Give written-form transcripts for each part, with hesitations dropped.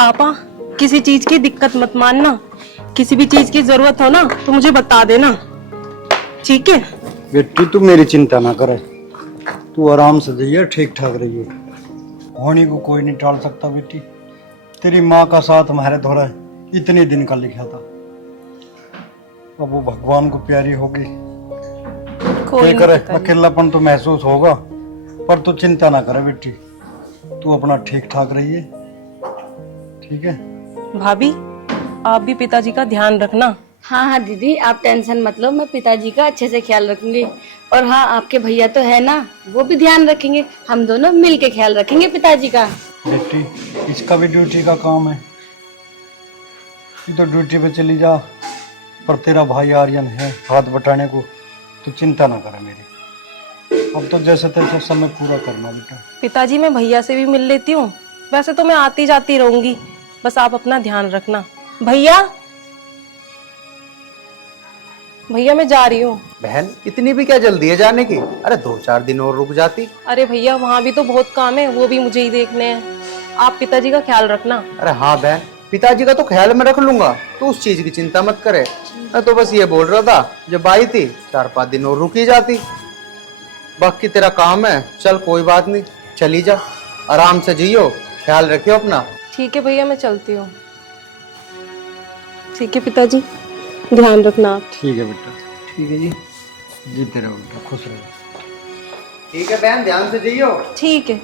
पापा, किसी चीज की दिक्कत मत मानना। किसी भी चीज की जरूरत हो ना तो मुझे बता देना, ठीक है? बेटी तू मेरी चिंता ना करे, तू आराम से जाइए, ठीक ठाक रहिए। होनी को कोई नहीं टाल सकता बेटी। तेरी माँ का साथ हमारे धोरा इतने दिन का लिखा था, अब वो भगवान को प्यारी होगी। कोई क्या नहीं करे, पिताजी। अकेलापन तो महसूस होगा, पर तू चिंता ना करे बेटी। तू अपना ठीक ठाक रहिए, ठीक है? भाभी, आप भी पिताजी का ध्यान रखना। हाँ हाँ दीदी, आप टेंशन मत लो, मैं पिताजी का अच्छे से ख्याल रखूंगी। और हाँ, आपके भैया तो है ना, वो भी ध्यान रखेंगे। हम दोनों मिल के ख्याल रखेंगे पिताजी का। बेटी इसका भी ड्यूटी का काम है, तू तो ड्यूटी पे चली जा, पर तेरा भाई आर्यन है हाथ बटाने को, तू चिंता ना करे मेरी। अब तो जैसे तैसे समय पूरा करना बेटा। पिताजी, मैं भैया से भी मिल लेती हूँ। वैसे तो मैं आती जाती रहूंगी, बस आप अपना ध्यान रखना। भैया, भैया मैं जा रही हूँ। बहन, इतनी भी क्या जल्दी है जाने की? अरे 2-4 दिन और रुक जाती। अरे भैया, वहाँ भी तो बहुत काम है, वो भी मुझे ही देखने हैं। आप पिताजी का ख्याल रखना। अरे हाँ बहन, पिताजी का तो ख्याल में रख लूंगा, तो उस चीज की चिंता मत करे। मैं तो बस ये बोल रहा था, जब आई थी 4-5 दिन और रुकी जाती। बाकी तेरा काम है, चल कोई बात नहीं, चली जा, आराम से जियो, ख्याल रखियो अपना। ठीक है भैया, मैं चलती हूँ। ठीक है पिताजी, ध्यान रखना आप। ठीक है बेटा, ठीक है जी। जीते रहो बेटा, खुश रहो। ठीक है बहन, ध्यान से जियो। ठीक है।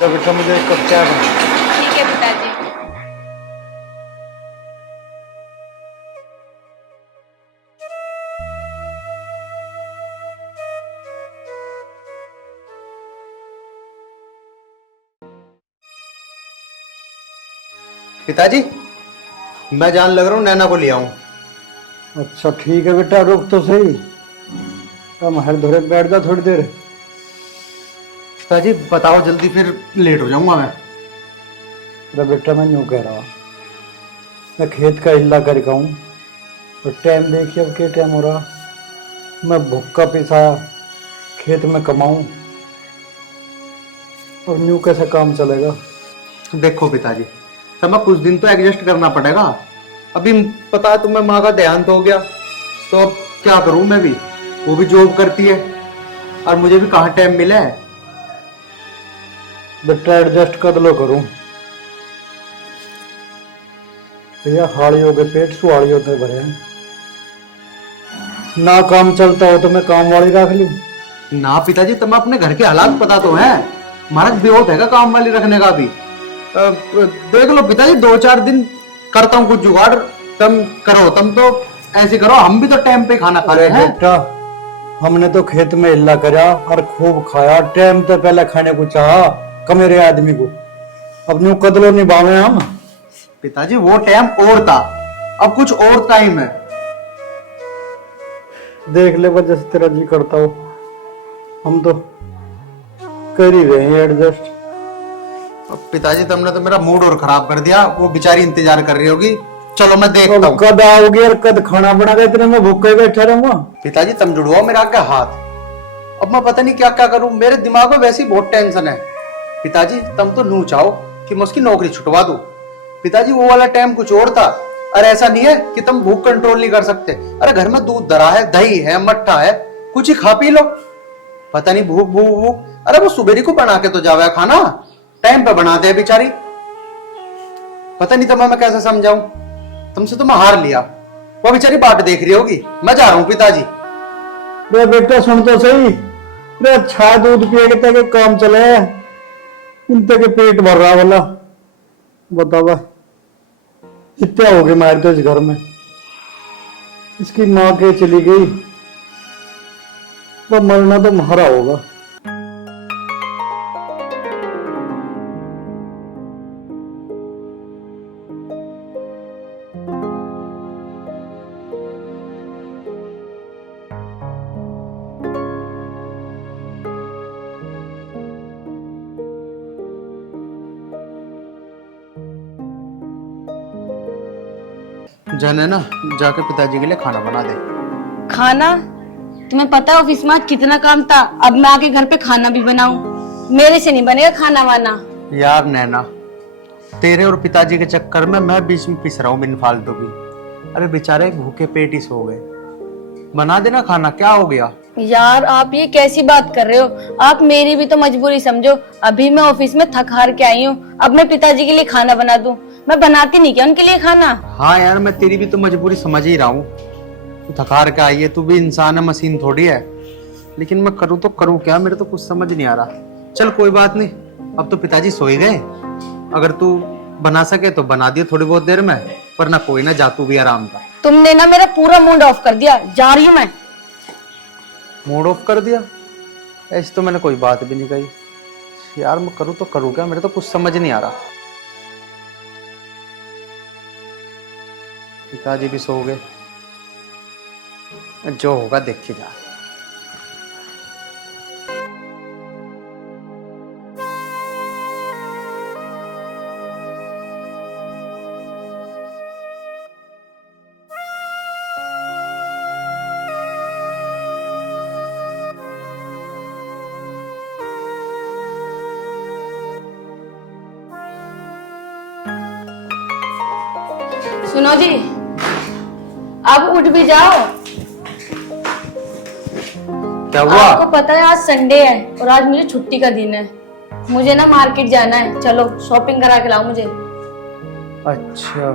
तो बेटा मुझे एक कप चाय बना। ठीक है पिताजी। पिताजी, मैं जान लग रहा हूँ, नैना को ले आऊं। अच्छा ठीक है बेटा, रुक तो सही, तुम हर धोरे बैठ जा थोड़ी देर। पिताजी बताओ जल्दी, फिर लेट हो जाऊंगा मैं। अरे बेटा मैं यूँ कह रहा, मैं खेत का हिल्ला करके आऊँ, और टाइम देखिए अब क्या टाइम हो रहा, मैं भुक्का पिसा खेत में कमाऊँ, और यूँ कैसे काम चलेगा? देखो पिताजी, तुम्हें कुछ दिन तो एडजस्ट करना पड़ेगा। अभी पता है तुम्हें, माँ का देहांत हो गया, तो अब क्या करूं मैं भी? वो भी जॉब करती है और मुझे भी कहाँ टाइम मिला है। बेटा एडजस्ट कर लो करूँ भैया, हाड़ियों के पेट सुहाड़ियों के भरे हैं, ना काम चलता हो तो मैं काम वाली रख लूँ? ना पिताजी, तुम्हें अपने घर के हालात पता तो है, हमारा बेहोश है काम वाली रखने का भी। देख लो पिताजी, 2-4 दिन करता हूँ कुछ जुगाड़, तुम करो, तुम तो ऐसे करो, हम भी तो टाइम पे खाना खा रहे हैं। बेटा हमने तो खेत में हिल्ला करा और खूब खाया, टाइम तो पहले खाने को चाहा कमेरे आदमी को, अब न्यू कदलो निभावे हम। पिताजी वो टाइम और था, अब कुछ और टाइम है। देख ले वजह से तेरा जी करता हो, हम तो कर ही रहे हैं एडजस्ट। अब पिताजी तुमने तो मेरा मूड और खराब कर दिया, वो बेचारी इंतजार कर रही होगी। चलो मैं देखता अब हूँ। कद आओगे और कद खाना बना के इतने में भूखे बैठा रहूंगा? पिताजी तुम जुड़वाओ मेरा आगे हाथ, अब मैं पता नहीं क्या क्या करूं, मेरे दिमाग में वैसे ही बहुत टेंशन है। पिताजी तुम तो नू चाहो कि मैं उसकी नौकरी छुटवा दूं। पिताजी वो वाला टाइम कुछ और था, अरे ऐसा नहीं है कि तुम भूख कंट्रोल नहीं कर सकते। अरे घर में दूध धरा है, दही है, मट्ठा है, कुछ ही खा पी लो। पता नहीं भूख भूख भूख, अरे वो सुबेरी को बना के तो जावे खाना, टाइम पे बना दे बेचारी। पता नहीं तुम्हें मैं कैसे समझाऊं, तुमसे तो मैं हार लिया, वो बेचारी बाट देख रही होगी। मैं जा रहा हूँ पिताजी। रे बेटा सुन तो सही, रे अच्छा दूध पिए के तक काम चले, इनते के पेट भर रहा वाला, बतावा इतना हो गया मार तो इस घर में। इसकी माँ के चली गई, वो मरना तो मारा होगा। जाने ना, जाके पिताजी के लिए खाना बना दे। खाना? तुम्हें पता है ऑफिस में आज कितना काम था, अब मैं आके घर पे खाना भी बनाऊं? मेरे से नहीं बनेगा खाना वाना। यार नैना, तेरे और पिताजी के चक्कर में मैं बीच में पिस रहा हूँ बिन फालतू की। अरे बेचारे भूखे पेट ही सो गए। बना देना खाना, क्या हो गया? यार आप ये कैसी बात कर रहे हो? आप मेरी भी तो मजबूरी समझो। अभी मैं ऑफिस में थक हार के आई हूँ, अब मैं पिताजी के लिए खाना बना दूं? मैं बनाती नहीं क्या उनके लिए खाना? हाँ यार, मैं तेरी भी तो मजबूरी समझ ही रहा हूँ। तू थकार के आई है, तू भी इंसान है, मशीन थोड़ी है। लेकिन मैं करूँ तो करूँ क्या, मेरे तो कुछ समझ नहीं आ रहा। चल कोई बात नहीं, अब तो पिताजी सो ही गए। अगर तू बना सके तो बना दियो थोड़ी बहुत देर में, पर ना कोई ना, जा तू भी आराम कर। तुमने ना मेरा पूरा मूड ऑफ कर दिया, जा रही हूँ मैं। मूड ऑफ कर दिया? ऐसी तो मैंने कोई बात भी नहीं कही। यार मैं करूँ तो करूँ क्या, मेरे तो कुछ समझ नहीं आ रहा। पिताजी भी सो गए, जो होगा देख के जा। सुनो जी, अब उठ भी जाओ। क्या हुआ? आपको पता है आज संडे है और आज मुझे छुट्टी का दिन है। मुझे ना मार्केट जाना है, चलो शॉपिंग करा के लाओ मुझे। अच्छा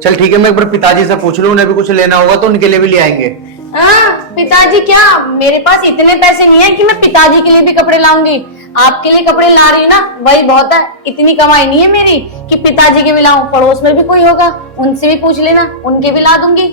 चल ठीक है, मैं एक बार पिताजी से पूछ लूं, उन्हें भी कुछ लेना होगा तो उनके लिए भी ले आएंगे। हाँ पिताजी क्या, मेरे पास इतने पैसे नहीं है कि मैं पिताजी के लिए भी कपड़े लाऊंगी। आपके लिए कपड़े ला रही हूँ ना, वही बहुत है। इतनी कमाई नहीं है मेरी कि पिताजी के भी लाऊं। पड़ोस में भी कोई होगा, उनसे भी पूछ लेना, उनके भी ला दूंगी।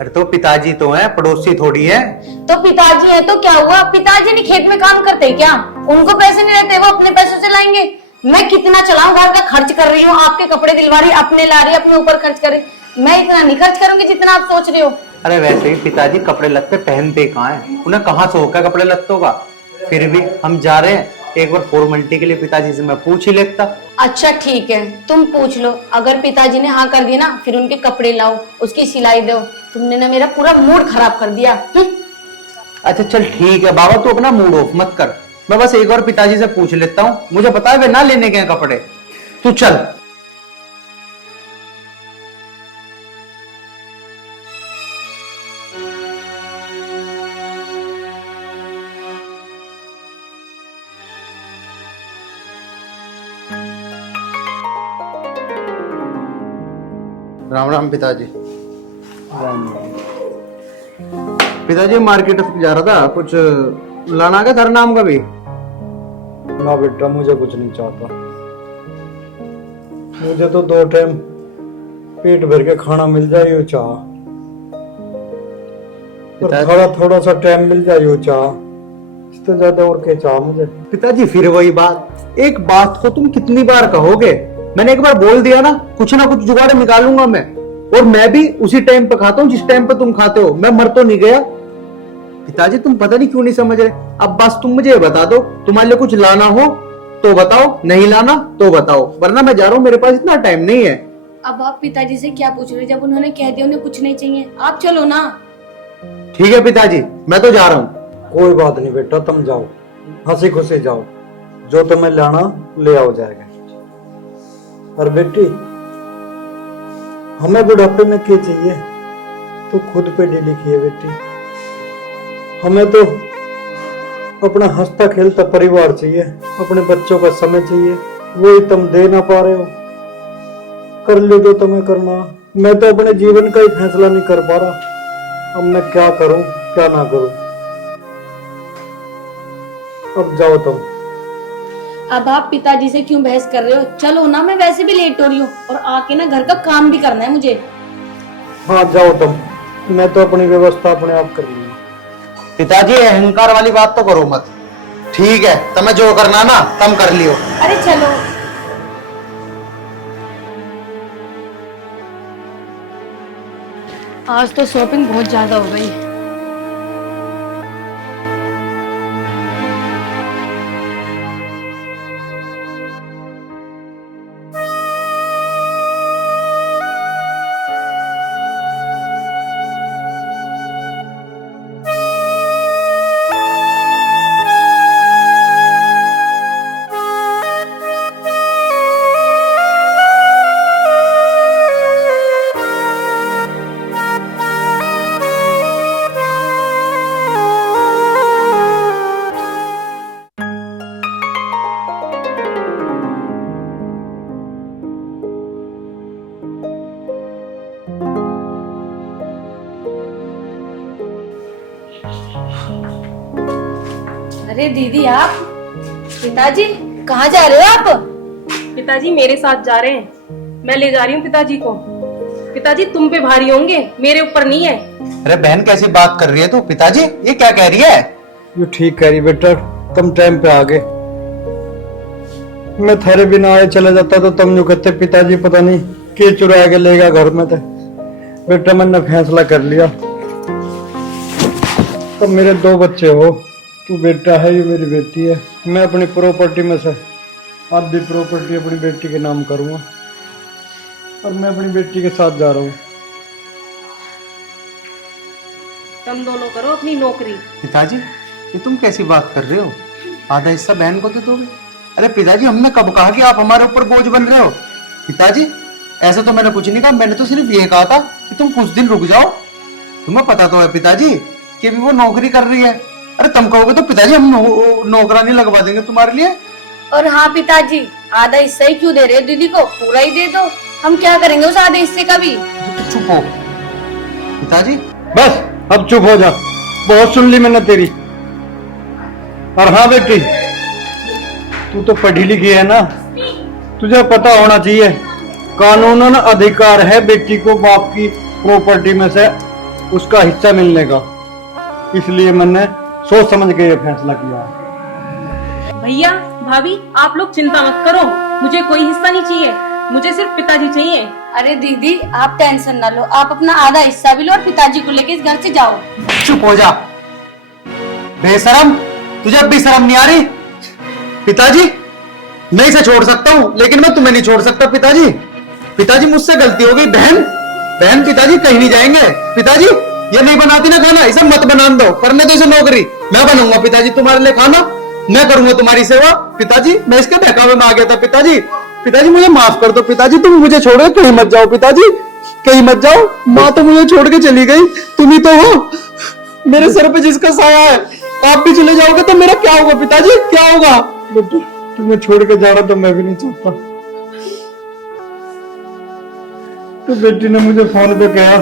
अरे तो पिताजी तो है, पड़ोसी थोड़ी है। तो पिताजी है तो क्या हुआ? पिताजी नहीं खेत में काम करते क्या? उनको पैसे नहीं रहते, वो अपने पैसों से लाएंगे। मैं कितना चलाऊं, घर का खर्च कर रही हूँ, आपके कपड़े दिलवा रही, अपने ला रही, अपने ऊपर खर्च कर रही। मैं इतना नहीं खर्च करूंगी जितना आप सोच रहे हो। अरे वैसे ही पिताजी कपड़े लत्ते पहनते कहाँ हैं, उन्हें कहाँ शौक है कपड़े लत्तों का। फिर भी हम जा रहे हैं, एक बार फॉर्मेलिटी के लिए पिताजी से मैं पूछ ही लेता। अच्छा ठीक है, तुम पूछ लो। अगर पिताजी ने हाँ कर दिया ना, फिर उनके कपड़े लाओ, उसकी सिलाई दो। तुमने ना मेरा पूरा मूड खराब कर दिया। अच्छा चल ठीक है बाबा, तू अपना मूड ऑफ मत कर। मैं बस एक बार पिताजी से पूछ लेता हूँ, मुझे पता है वे ना लेने के हैं कपड़े। तू चल। राम राम पिताजी। पिताजी मार्केट जा रहा था, कुछ लाना का तेरे नाम का भी? ना बेटा, मुझे कुछ नहीं चाहता। मुझे तो 2 टाइम पेट भर के खाना मिल जाए यो चाह, और थोड़ा थोड़ा सा टाइम मिल जाए यो चाह, इससे ज्यादा और क्या चाह मुझे। पिताजी फिर वही बात, एक बात को तुम कितनी बार कहोगे? मैंने एक बार बोल दिया ना कुछ जुगाड़ निकालूंगा मैं। और मैं भी उसी टाइम पे खाता हूँ जिस टाइम पे तुम खाते हो, मैं मर तो नहीं गया। पिताजी तुम पता नहीं क्यों नहीं समझ रहे। अब बस तुम मुझे बता दो, तुम्हारे लिए कुछ लाना हो तो बताओ, नहीं लाना तो बताओ, वरना मैं जा रहा हूँ, मेरे पास इतना टाइम नहीं है। अब आप पिताजी से क्या पूछ रहे हो? जब उन्होंने कह दिया उन्हें कुछ नहीं चाहिए, आप चलो ना। ठीक है पिताजी, मैं तो जा रहा हूँ। कोई बात नहीं बेटा, तुम जाओ, हंसी खुशी जाओ, जो तुम्हें लाना ले आओ जाएगा। और बेटी, हमें बुढ़ापे में क्या चाहिए, तू खुद पे ढीली की है बेटी। हमें तो अपना हंसता खेलता परिवार चाहिए, अपने बच्चों का समय चाहिए, वही तुम दे ना पा रहे हो। कर ले जो तुम्हें करना, मैं तो अपने जीवन का ही फैसला नहीं कर पा रहा। अब मैं क्या करूं क्या ना करूं। अब जाओ तुम। अब आप पिताजी से क्यों बहस कर रहे हो? चलो ना, मैं वैसे भी लेट हो रही हूँ और आके ना घर का काम भी करना है मुझे। हाँ जाओ तुम, मैं तो अपनी व्यवस्था अपने आप कर लूंगा। पिताजी अहंकार वाली बात तो करो मत। ठीक है, तुम्हें जो करना ना तुम कर लियो। अरे चलो। आज तो शॉपिंग बहुत ज्यादा हो गई। अरे दीदी आप, पिताजी कहाँ जा रहे हो आप? पिताजी मेरे साथ जा रहे हैं, मैं ले जा रही हूँ पिताजी को। पिताजी तुम पे भारी होंगे, मेरे ऊपर नहीं है। अरे बहन कैसी बात कर रही है तू? पिताजी ये क्या कह रही है? ये ठीक कह रही बेटा, तुम टाइम पे आ गए। मैं थारे बिना आए चला जाता तो तुम जो कहते पिताजी पता नहीं के चुरा के लेगा घर में। थे बेटा मैंने फैसला कर लिया। तुम मेरे 2 बच्चे हो, तू बेटा है, ये मेरी बेटी है। मैं अपनी प्रॉपर्टी में से आधी प्रॉपर्टी अपनी बेटी के नाम करूंगा और मैं अपनी बेटी के साथ जा रहा हूँ। तुम दोनों करो अपनी नौकरी। पिताजी ये तुम कैसी बात कर रहे हो? आधा हिस्सा बहन को दे दोगे? अरे पिताजी हमने कब कहा कि आप हमारे ऊपर बोझ बन रहे हो? पिताजी ऐसा तो मैंने कुछ नहीं कहा, मैंने तो सिर्फ ये कहा था कि तुम कुछ दिन रुक जाओ। तुम्हें पता तो है पिताजी कि अभी वो नौकरी कर रही है। अरे तुम कहोगे तो पिताजी हम नौकरानी लगवा देंगे तुम्हारे लिए। और हाँ पिताजी, आधा हिस्सा ही क्यों दे रहे हो दीदी को, पूरा ही दे दो। हम क्या करेंगे उस आधे हिस्से का भी? तो चुप हो पिताजी। बस अब चुप हो जा, बहुत सुन ली मैंने तेरी। और हाँ बेटी, तू तो पढ़ी लिखी है ना, तुझे पता होना चाहिए कानूनन अधिकार है बेटी को बाप की प्रॉपर्टी में से उसका हिस्सा मिलने का। इसलिए मैंने सोच समझ के ये फैसला किया है। भैया भाभी आप लोग चिंता मत करो, मुझे कोई हिस्सा नहीं चाहिए, मुझे सिर्फ पिताजी चाहिए। अरे दीदी आप टेंशन ना लो, आप अपना आधा हिस्सा भी लो और पिताजी को लेके इस घर से जाओ। चुप हो जा बेशरम, तुझे अब भी शर्म नहीं आ रही? पिताजी मैं इसे छोड़ सकता हूँ लेकिन मैं तुम्हें नहीं छोड़ सकता पिताजी। पिताजी मुझसे गलती हो गई। बहन पिताजी कहीं नहीं जाएंगे। पिताजी ये नहीं बनाती ना खाना, इसे मत बना दो, करने दो इसे नौकरी। मैं बनूंगा पिताजी तुम्हारे लिए खाना, मैं करूंगा तुम्हारी सेवा। पिताजी मैं इसके बहकावे में आ गया था। पिताजी मुझे माफ कर दो पिताजी, तुम मुझे छोड़ के कहीं मत जाओ पिताजी, कहीं मत जाओ। माँ तो मुझे छोड़ के चली गई, तुम ही तो हो मेरे सर पे जिसका साया है। आप भी चले जाओगे तो मेरा क्या होगा पिताजी, क्या होगा? बेटा तुम्हें छोड़ के जाना तो मैं भी नहीं चाहता। तो बेटी ने मुझे फोन पे कहा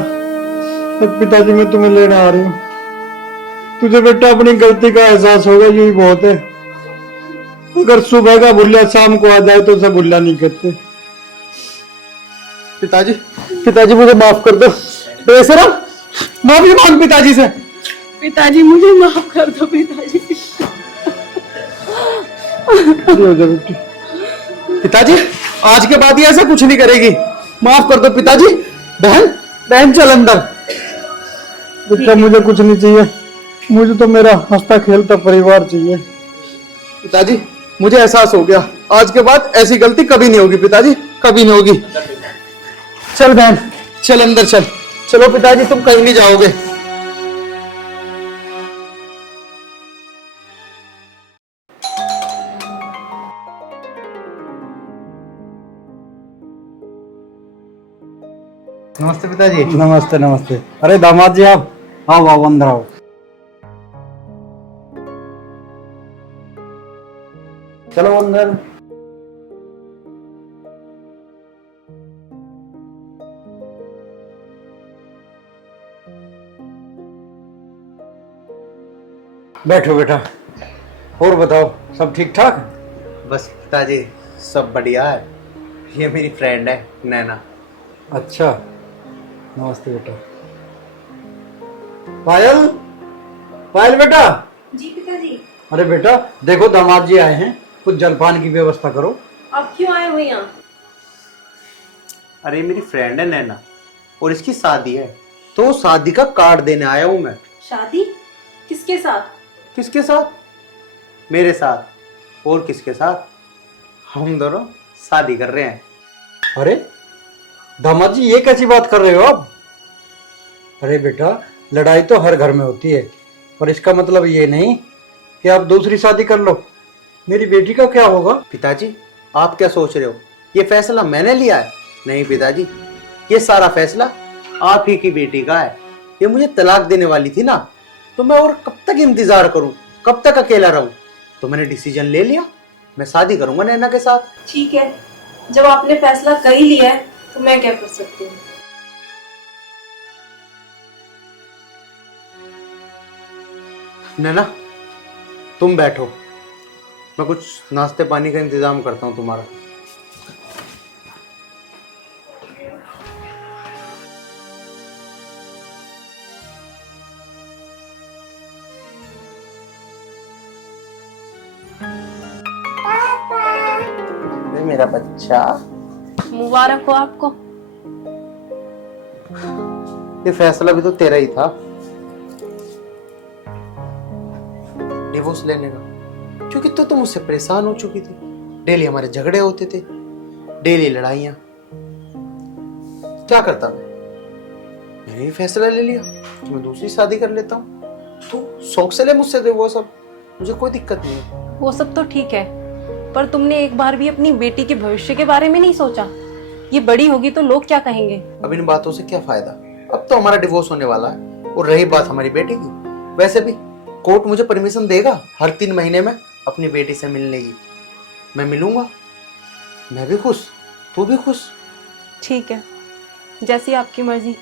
तो पिताजी मैं तुम्हें लेने आ रही हूँ। तुझे बेटा अपनी गलती का एहसास होगा, यही बहुत है। अगर सुबह का भुल्ला शाम को आ जाए तो उसे भुल्ला नहीं कहते। पिताजी मुझे माफ कर दो। बेशरम माफी मांग पिताजी से। पिताजी मुझे माफ कर दो पिताजी। हो जा बेटी। पिताजी आज के बाद ये ऐसा कुछ नहीं करेगी, माफ कर दो पिताजी। बहन चल अंदर। बेटा मुझे कुछ नहीं चाहिए, मुझे तो मेरा हंसता खेलता परिवार चाहिए। पिताजी मुझे एहसास हो गया, आज के बाद ऐसी गलती कभी नहीं होगी पिताजी, कभी नहीं होगी। चल बहन चल अंदर चल। चलो पिताजी तुम कहीं नहीं जाओगे। नमस्ते पिताजी। नमस्ते नमस्ते। अरे दामाद जी आप आओ आओ अंदर आओ। चलो अंदर। बैठो बेटा, और बताओ सब ठीक ठाक? बस पिताजी सब बढ़िया है। ये मेरी फ्रेंड है नैना। अच्छा नमस्ते बेटा। पायल पायल बेटा। जी पिताजी। अरे बेटा देखो दामाद जी आए हैं, कुछ जलपान की व्यवस्था करो। आप क्यों आए हो यहाँ? अरे मेरी फ्रेंड है नैना और इसकी शादी है, तो शादी का कार्ड देने आया हूं मैं। शादी? किसके साथ? किसके साथ? मेरे साथ। और किसके साथ? हम दोनों शादी कर रहे हैं। अरे दामाद जी ये कैसी बात कर रहे हो आप? अरे बेटा लड़ाई तो हर घर में होती है, पर इसका मतलब ये नहीं कि आप दूसरी शादी कर लो। मेरी बेटी का क्या होगा? पिताजी आप क्या सोच रहे हो, ये फैसला मैंने लिया है? नहीं पिताजी, ये सारा फैसला आप ही की बेटी का है। ये मुझे तलाक देने वाली थी ना, तो मैं और कब तक इंतजार करूं, कब तक अकेला रहूं? तो मैंने डिसीजन ले लिया, मैं शादी करूंगा नैना के साथ। ठीक है, जब आपने फैसला कर ही लिया है तो मैं क्या कर सकती हूँ। नैना तुम बैठो, मैं कुछ नाश्ते पानी का इंतजाम करता हूँ तुम्हारा। अरे मेरा बच्चा, मुबारक हो आपको। ये फैसला भी तो तेरा ही था, डिवोर्स लेने का, क्योंकि तो तुम मुझसे परेशान हो चुकी थी। डेली हमारे झगड़े होते थे, डेली लड़ाइयां। क्या करता मैंने ही फैसला ले लिया कि मैं दूसरी शादी कर लेता हूँ। तू शौक से ले मुझसे डिवोर्स, सब मुझे कोई दिक्कत नहीं है। वो सब तो ठीक है, पर तुमने एक बार भी अपनी बेटी के भविष्य के बारे में नहीं सोचा। ये बड़ी होगी तो लोग क्या कहेंगे। अब इन बातों से क्या फायदा, अब तो हमारा डिवोर्स होने वाला है। और रही बात हमारी बेटी की, वैसे भी कोर्ट मुझे परमिशन देगा हर 3 महीने में अपनी बेटी से मिलने की। मैं मिलूंगा, मैं भी खुश, तू भी खुश। ठीक है, जैसी आपकी मर्जी।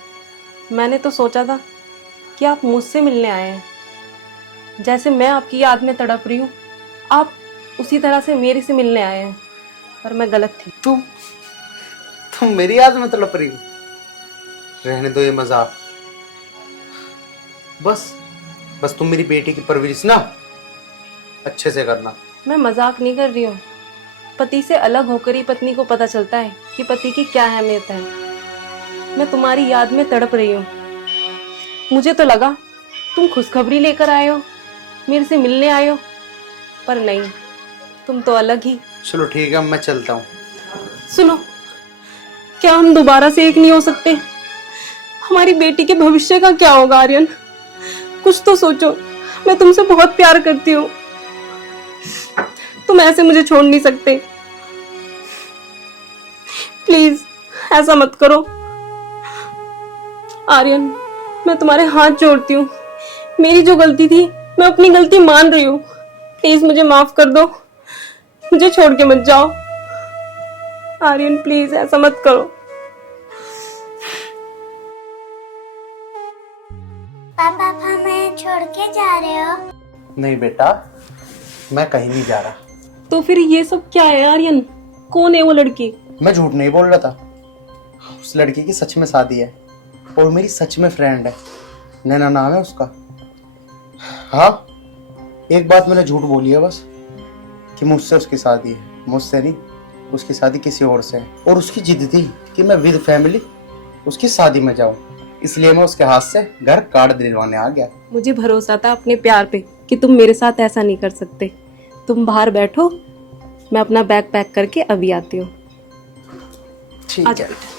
मैंने तो सोचा था कि आप मुझसे मिलने आए हैं। जैसे मैं आपकी याद में तड़प रही हूँ, आप उसी तरह से मेरे से मिलने आए हैं, पर मैं गलत थी। तुम मेरी याद में तड़प रही हो? रहने दो ये मजाक। बस तुम मेरी बेटी की परवरिश ना अच्छे से करना। मैं मजाक नहीं कर रही हूँ। पति से अलग होकर ही पत्नी को पता चलता है कि पति की क्या अहमियत है। मैं तुम्हारी याद में तड़प रही हूँ। मुझे तो लगा तुम खुशखबरी लेकर आए हो, मेरे से मिलने आए हो, पर नहीं, तुम तो अलग ही। चलो ठीक है, मैं चलता हूँ। सुनो, क्या हम दोबारा से एक नहीं हो सकते? हमारी बेटी के भविष्य का क्या होगा आर्यन? कुछ तो सोचो। मैं तुमसे बहुत प्यार करती हूँ, तुम ऐसे मुझे छोड़ नहीं सकते। प्लीज ऐसा मत करो आर्यन, मैं तुम्हारे हाथ जोड़ती हूँ। मेरी जो गलती थी, मैं अपनी गलती मान रही हूँ। प्लीज मुझे माफ कर दो, मुझे छोड़ के मत जाओ आर्यन, प्लीज ऐसा मत करो। पापा हमें छोड़ के जा रहे हो? नहीं बेटा, मैं कहीं नहीं जा रहा। तो फिर ये सब क्या है आर्यन? कौन है वो लड़की? मैं झूठ नहीं बोल रहा था। उस लड़की की सच में शादी है और मेरी सच में फ्रेंड है, नैना नाम है उसका। हाँ, एक बात मैंने झूठ बोली है बस, कि मुझसे उसकी शादी है। मुझसे नहीं, उसकी शादी किसी और से है। और उसकी जिद थी कि मैं विद फैमिली उसकी शादी में जाऊं, इसलिए मैं उसके हाथ से घर कार्ड दिलवाने आ गया। मुझे भरोसा था अपने प्यार पे कि तुम मेरे साथ ऐसा नहीं कर सकते। तुम बाहर बैठो, मैं अपना बैग पैक करके अभी आती हूँ। ठीक आजा है। बेटा।